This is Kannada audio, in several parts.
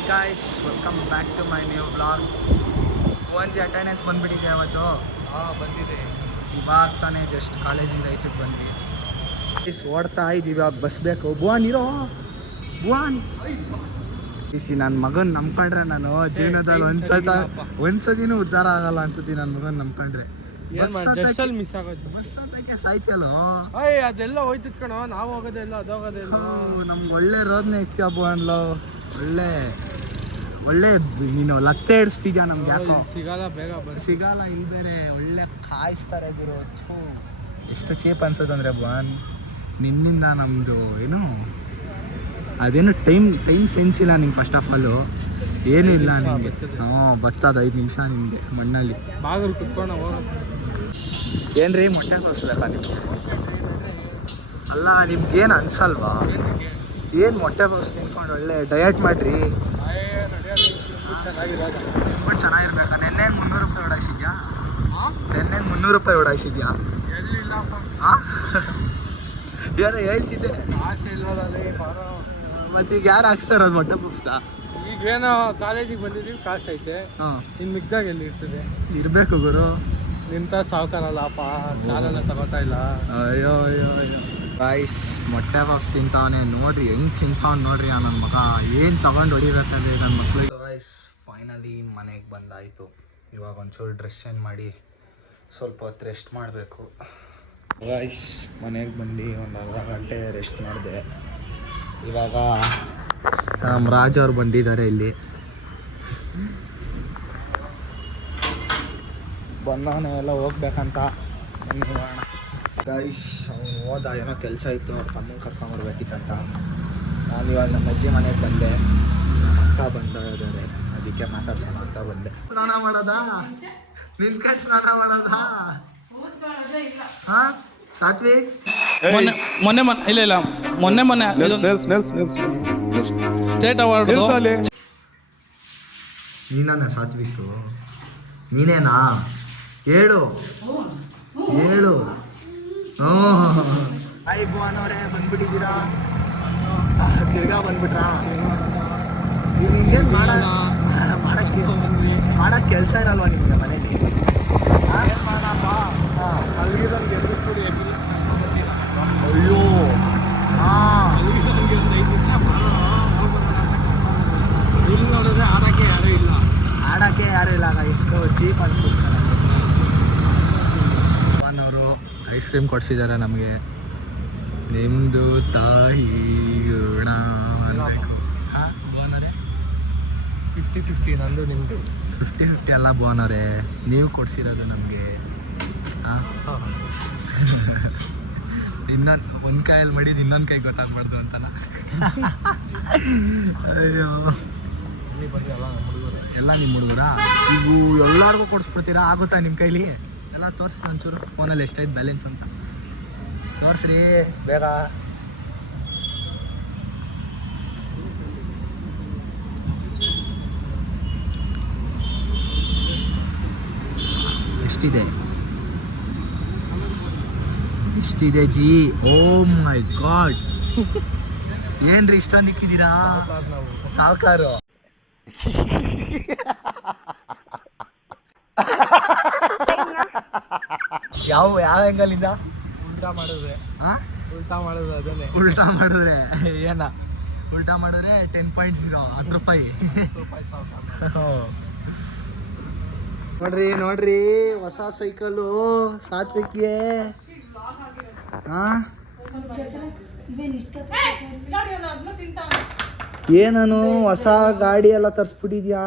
Hi guys, welcome back to my new blog. ಓನ್ಜಿ ಅಟೆಂಡೆನ್ಸ್ ಬಂದುಬಿಟ್ಟಿದೆ ಅವತ್ತು. ಬಂದಿದೆ. ಇವಾಗ ತಾನೇ ಜಸ್ಟ್ ಕಾಲೇಜಿಂದ ಈಚೆಗೆ ಬಂದ್ವಿ. ಓಡ್ತಾ ಇದ್ದೀವಿ, ಇವಾಗ ಬಸ್ ಬೇಕು. ಭುವನ್ ಇರೋ ಭುವನ್ ನನ್ನ ಮಗನ್ ನಂಬ್ಕೊಂಡ್ರೆ ನಾನು ಜೀವನದಲ್ಲಿ ಒಂದ್ಸತಿನೂ ಉದ್ಧಾರ ಆಗಲ್ಲ ಅನ್ಸುತ್ತಿ. ನನ್ನ ಮಗನ್ ನಂಬ್ಕೊಂಡ್ರೆ ಮಿಸ್ ಆಗೋದು. ಬಸ್ ಅಂತಕ್ಕೆ ಸಾಯ್ತಿಯಲ್ಲೋ. ಅದೆಲ್ಲ ಹೋಯ್ತಿತ್ ಕಣ, ನಾವು ಹೋಗೋದಿಲ್ಲ ಅದೋಗೋದಿಲ್ಲ. ನಮ್ಗೆ ಒಳ್ಳೆ ರೋದ್ನೆ ಇಕ್ತಿಯ ಭುವನ್ಲೋ. ಒಳ್ಳೆ ನೀನು ಲತ್ತೆ ಇಡಿಸ್ತಿದ್ಯಾ ನಮ್ಗೆ. ಯಾಕೋ ಸಿಗಲ್ಲ, ಬೇಗ ಸಿಗಲ್ಲ. ಇಲ್ಲಿ ಬೇರೆ ಒಳ್ಳೆ ಕಾಯಿಸ್ತಾರೆ ಗುರು. ಎಷ್ಟು ಚೀಪ್ ಅನ್ಸೋದಂದ್ರೆ ಭುವನ್, ನಿನ್ನಿಂದ ನಮ್ಮದು ಏನು ಅದೇನು ಟೈಮ್ ಸೆನ್ಸ್ ಇಲ್ಲ ನಿಮ್ಗೆ. ಫಸ್ಟ್ ಆಫ್ ಆಲು ಏನೂ ಇಲ್ಲ ನಿಮಗೆ. ಬರ್ತದ 5 ನಿಮಿಷ ನಿಮಗೆ ಮಣ್ಣಲ್ಲಿ ಬಾಗಿಲು ಕುತ್ಕೊಂಡು ಏನ್ರಿ ಮೊಟ್ಟೆ ತೋರಿಸ್ಬೇಕಾ ನಿಮ್ಗೆ? ಅಲ್ಲ ನಿಮ್ಗೇನು ಅನ್ಸಲ್ವಾ? ಏನು ಮೊಟ್ಟೆ ಬರೋಸ್ ತಿನ್ಕೊಂಡು ಒಳ್ಳೆ ಡಯಟ್ ಮಾಡಿರಿ. ತುಂಬ ಚೆನ್ನಾಗಿರ್ಬೇಕಾ? ನೆನ್ನೆ 300 ರೂಪಾಯಿ ಓಡಾಯಿಸಿದ್ಯಾ? ನೆನ್ನೆ 300 ರೂಪಾಯಿ ಓಡಾಯಿಸಿದ್ಯಾ? ಹಾಂ ಏನೋ ಹೇಳ್ತಿದ್ದೆ. ಆಸೆ ಇಲ್ಲದಲ್ಲಿ ಮತ್ತೆ ಈಗ ಯಾರು ಹಾಕ್ಸ್ತಾರ ಅದು ಮೊಟ್ಟೆ ಪುಸ್ತಕ? ಈಗೇನೋ ಕಾಲೇಜಿಗೆ ಬಂದಿದ್ದೀವಿ, ಕಾಸು ಐತೆ. ಇನ್ನು ಮಿಗ್ದಾಗ ಎಲ್ಲಿ ಇರ್ತದೆ? ಇರಬೇಕು ಗುರು. ನಿಂತ ಸಾವುಕಾರಲ್ಲಪ್ಪ, ಕಾಲೆಲ್ಲ ತಗೋತಾ ಇಲ್ಲ. ಅಯ್ಯೋ ಅಯ್ಯೋ ಅಯ್ಯೋ ಗಾಯ್ಸ್, ಮೊಟ್ಟೆ ಪಪ್ಸ್ ತಿಂತಾವನೆ ನೋಡ್ರಿ, ಹೆಂಗೆ ತಿಂತಾವನ್ ನೋಡ್ರಿ. ನನ್ನ ಮಗ ಏನು ತಗೊಂಡು ಹೊಡಿಬೇಕಂದ್ರೆ ನನ್ನ ಮಕ್ಳಿಗೆ. ಗಾಯ್ಸ್, ಫೈನಲಿ ಮನೆಗೆ ಬಂದಾಯಿತು. ಇವಾಗ ಒಂಚೂರು ಡ್ರೆಸ್ ಚೇಂಜ್ ಮಾಡಿ ಸ್ವಲ್ಪ ಹೊತ್ತು ರೆಸ್ಟ್ ಮಾಡಬೇಕು. ಗಾಯ್ಸ್, ಮನೆಗೆ ಬಂದು ಒಂದು ಅರ್ಧ ಗಂಟೆ ರೆಸ್ಟ್ ಮಾಡಿದೆ. ಇವಾಗ ನಮ್ಮ ರಾಜ್ ಅವ್ರು ಬಂದಿದ್ದಾರೆ ಇಲ್ಲಿ. ಬಂದವನೇ ಎಲ್ಲ ಹೋಗ್ಬೇಕಂತ ನೋಡೋಣ. ಗೈಸ್, ಅವ್ನು ಹೋದ, ಏನೋ ಕೆಲಸ ಇತ್ತು, ಅವ್ರ ತಮ್ಮಂಗೆ ಕರ್ಕೊಂಬರ್ಬೇಕಿತ್ತಂತ. ನಾನು ಇವಾಗ ನಮ್ಮ ಅಜ್ಜಿ ಮನೆಗೆ ಬಂದೆ. ನಮ್ಮ ಅಕ್ಕ ಬಂದಿದ್ದಾರೆ, ಅದಕ್ಕೆ ಮಾತಾಡ್ಸೋಣ ಅಂತ ಬಂದೆ. ಸ್ನಾನ ಮಾಡೋದಾ? ನಿಂತ್ಕೊಂಡು ಸ್ನಾನ ಮಾಡೋದಾ? ಹಾಂ ಸಾತ್ವಿ? ಮೊನ್ನೆ ಇಲ್ಲ ಮೊನ್ನೆ ಸ್ಟೇಟ್ ಅವಾರ್ಡ್ ನೀನ ಸಾತ್ವಿಕ್? ನೀನೇನಾ? ಹೇಳು. ಹಾಯ್ ಭುವನ್ ಅವರೇ, ಬಂದ್ಬಿಟ್ಟಿದ್ದೀರಾ? ತಿರ್ಗಾ ಬಂದ್ಬಿಟ್ರಾ? ನೀವು ಹಿಂಗೇನು ಮಾಡೋಕ್ಕೆ ಕೆಲಸ ಇರಲ್ವಾ ನಿಮಗೆ ಮನೇಲಿ? ಅಯ್ಯೋ ನೋಡಿದ್ರೆ ಆಡಕ್ಕೆ ಯಾರೂ ಇಲ್ಲ. ಎಷ್ಟು ಚೀಪ್ ಅನ್ಸ್ಬಿಡ್ತಾರೆ. ಅವರು ಐಸ್ ಕ್ರೀಮ್ ಕೊಡಿಸಿದ್ದಾರೆ ನಮಗೆ. ನಿಮ್ಮದು ತಾಯಿ ಗುಣ ಅನ್ಬೇಕು. ಹಾಂ ಭುವನರೇ, 50-50 ನಂದು ನಿಮ್ಮದು. 50-50 ಅಲ್ಲ ಭುವನರೇ, ನೀವು ಕೊಡಿಸಿರೋದು ನಮಗೆ. ಹಾಂ ಒಂದು ಕೈಯಲ್ಲಿ ಮಾಡಿದ್ದು ಇನ್ನೊಂದು ಕೈ ಗೊತ್ತಾಗ್ಬಾರ್ದು ಅಂತನ. ಅಯ್ಯೋ, ಎಲ್ಲ ನಿಮ್ಮ ಹುಡುಗರ ಈಗ ಎಲ್ಲರಿಗೂ ಕೊಡಿಸ್ಬಿಡ್ತೀರಾ? ಆಗುತ್ತಾ ನಿಮ್ಮ ಕೈಲಿ? ಎಲ್ಲ ತೋರಿಸಿ ಒಂಚೂರು ಫೋನಲ್ಲಿ ಎಷ್ಟೈತೆ ಬ್ಯಾಲೆನ್ಸ್ ಅಂತ ತೋರಿಸ್ರಿ ಬೇಗ. ಎಷ್ಟಿದೆ ಜಿ? ಓ ಮೈ ಗಾಡ್, ಏನ್ರಿ ಇಷ್ಟೊಂದು ಇಕ್ಕಿದ್ದೀರಾ? ಸಾವುಕಾರು. ಯಾವ ಆ್ಯಂಗಲಿಂದ? ಉಲ್ಟಾ ಮಾಡಿದ್ರೆ ಅದನ್ನೇ. ಉಲ್ಟಾ ಮಾಡಿದ್ರೆ ಏನ? ಉಲ್ಟಾ ಮಾಡಿದ್ರೆ 10.0 10 ರೂಪಾಯಿ. ನೋಡ್ರಿ ಹೊಸ ಸೈಕಲು ಸಾತ್ವಿಕ್ಗೆ. ಏನನು ಹೊಸ ಗಾಡಿ ಎಲ್ಲ ತರಿಸ್ಬಿಟ್ಟಿದ್ಯಾ?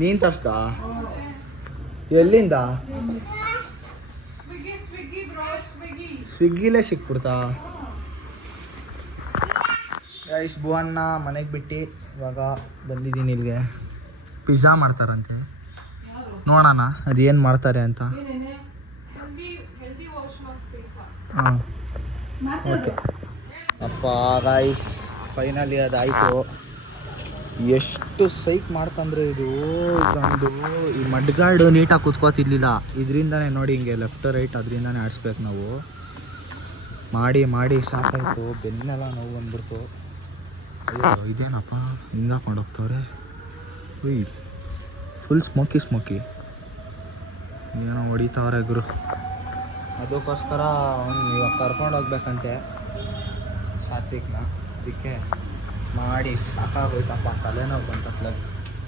ನೀನ್ ತರ್ಸ್ದ? ಎಲ್ಲಿಂದ? ಸ್ವಿಗ್ಗಿಲೇ ಸಿಕ್ಬಿಡ್ತಾ? ಗೈಸ್, ಭುವನ್ನ ಮನೆಗೆ ಬಿಟ್ಟು ಇವಾಗ ಬಂದಿದ್ದೀನಿ ಇಲ್ಲಿಗೆ. ಪಿಜ್ಜಾ ಮಾಡ್ತಾರಂತೆ, ನೋಡೋಣ ಅದೇನು ಮಾಡ್ತಾರೆ ಅಂತ. ಹಾಂ ಓಕೆ ಅಪ್ಪ. ಗೈಸ್, ಫೈನಲಿ ಅದಾಯಿತು. ಎಷ್ಟು ಸೈಕ್ ಮಾಡ್ತಂದ್ರೆ ಇದು ಇದೊಂದು ಈ ಮಡ್ಗಾಡು ನೀಟಾಗಿ ಕೂತ್ಕೋತಿರ್ಲಿಲ್ಲ. ಇದರಿಂದನೇ ನೋಡಿ ಹಿಂಗೆ ಲೆಫ್ಟ್ ರೈಟ್ ಅದರಿಂದನೇ ಆಡಿಸ್ಬೇಕು ನಾವು. ಮಾಡಿ ಸಾಕಾಯಿತು, ಬೆನ್ನೆಲ್ಲ ನೋವು ಬಂದ್ಬಿಡ್ತು. ಅಯ್ಯೋ ಇದೇನಪ್ಪ ಹಿಂಗೆ ಹಾಕೊಂಡು ಹೋಗ್ತವ್ರೆ. ಉಯ್ ಫುಲ್ ಸ್ಮೋಕಿ ಏನೋ ಹೊಡಿತಾವ್ರೆ ಗುರು. ಅದಕ್ಕೋಸ್ಕರ ಅವ್ನು ಇವಾಗ ಕರ್ಕೊಂಡು ಹೋಗ್ಬೇಕಂತೆ ಸಾತ್ವಿಕ್ನ. ಅದಕ್ಕೆ ಮಾಡಿ ಸಾಕಾಗೋಯ್ತಪ್ಪ, ತಲೆನೋವು ಬಂತತ್ಲಾಗ.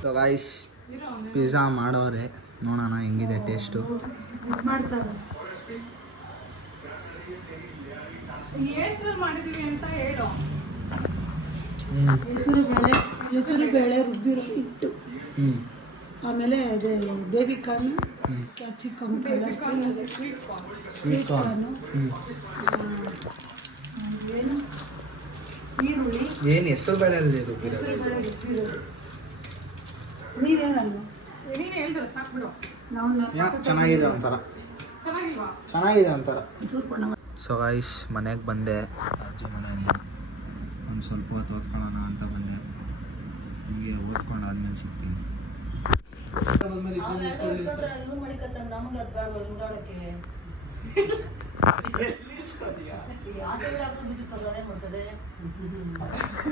ಸೊ ಗೈಸ್ ಪಿಜ್ಜಾ ಮಾಡೋರೆ, ನೋಡೋಣ ಹೆಂಗಿದೆ ಟೇಸ್ಟು. ಮಾಡಿದೀವಿ ಅಂತ ಹೇಳು. ಹೆಸರು ಬೇಳೆ ರುಬ್ಬಿರೋ ಹಿಟ್ಟು, ಆಮೇಲೆ ಅದೇ baby corn, capsicum, colour sweet corn, ಏನು ಈರುಳ್ಳಿ, ಏನು ಹೆಸರು ಬೇಳೆಯಲ್ಲಿ ರುಬ್ಬಿರೋದು? ನೀವೇನಲ್ವ ನೀನು ಹೇಳಿದ್ರೆ ಸಾಕ್ಬಿಡು. ಚೆನ್ನಾಗಿದೆ ಒಂಥರ, ಚೆನ್ನಾಗಿಲ್ವಾ? ಚೆನ್ನಾಗಿದೆ ಒಂಥರ. ಸೊ ಗೈಸ್ ಮನೆಗೆ ಬಂದೆ, ಅಜ್ಜಿ ಮನೆಯಲ್ಲಿ ಒಂದು ಸ್ವಲ್ಪ ಹೊತ್ತು ಓದ್ಕೊಳ್ಳೋಣ ಅಂತ ಬಂದೆ. ಹೀಗೆ ಓದ್ಕೊಂಡಾದ್ಮೇಲೆ ಸಿಗ್ತೀನಿ.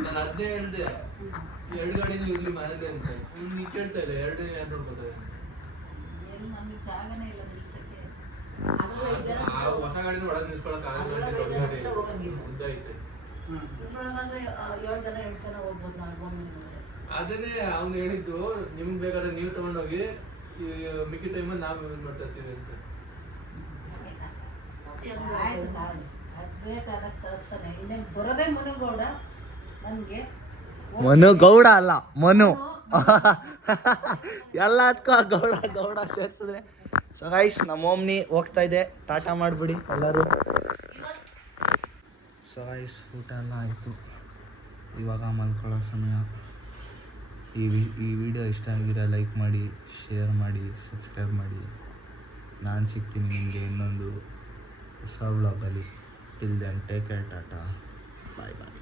ನಾನು ಅದನ್ನೇ ಹೇಳ್ದೆ, 2 ಗಾಡಿನೂ ಇರ್ಲಿ ಮನೇಲಿ ಅಂತ. ನೀ ಕೇಳ್ತಾ ಇಲ್ಲ 2 ಯಾರು ನೋಡ್ಕೋತಾರೆ? ಹೊಸ ಗಾಡಿನ ಒಳಗೆ ನಿಲ್ಸ್ಕೊಳಕ್ ಆಗಲ್ಲ, ಉದ್ದ ಐತೆ. ಅದನ್ನೇ ಅವ್ನು ಹೇಳಿದ್ದು, ನಿಮ್ಗೆ ಬೇಕಾದ್ರೆ ನೀವು ತಗೊಂಡೋಗಿ ಮಿಕ್ಕಿ ಟೈಮಲ್ಲಿ ನಾವು ಯೂಸ್ ಮಾಡ್ತಾ ಇರ್ತೀವಿ ಅಂತ. ಬರೋದೇ ಮನುಗೌಡ ನಮ್ಗೆ. ಮನು ಗೌಡ ಅಲ್ಲ, ಮನು. ಎಲ್ಲದಕ್ಕೂ ಗೌಡ ಸೇರ್ಸಿದ್ರೆ. ಸೊ ಗೈಸ್ ನಮ್ಮ ಓಮ್ನಿ ಹೋಗ್ತಾ ಇದೆ, ಟಾಟಾ ಮಾಡಿಬಿಡಿ ಎಲ್ಲರೂ. ಸೊ ಗೈಸ್ ಊಟ ಎಲ್ಲ ಆಯಿತು, ಇವಾಗ ಮಲ್ಕೊಳ್ಳೋ ಸಮಯ. ಈ ವಿಡಿಯೋ ಇಷ್ಟ ಆಗಿರೋ ಲೈಕ್ ಮಾಡಿ, ಶೇರ್ ಮಾಡಿ, ಸಬ್ಸ್ಕ್ರೈಬ್ ಮಾಡಿ. ನಾನು ಸಿಗ್ತೀನಿ ನಿಮಗೆ ಇನ್ನೊಂದು ಹೊಸ ವ್ಲಾಗಲ್ಲಿ. Till then take care, tata, bye ಬಾಯ್.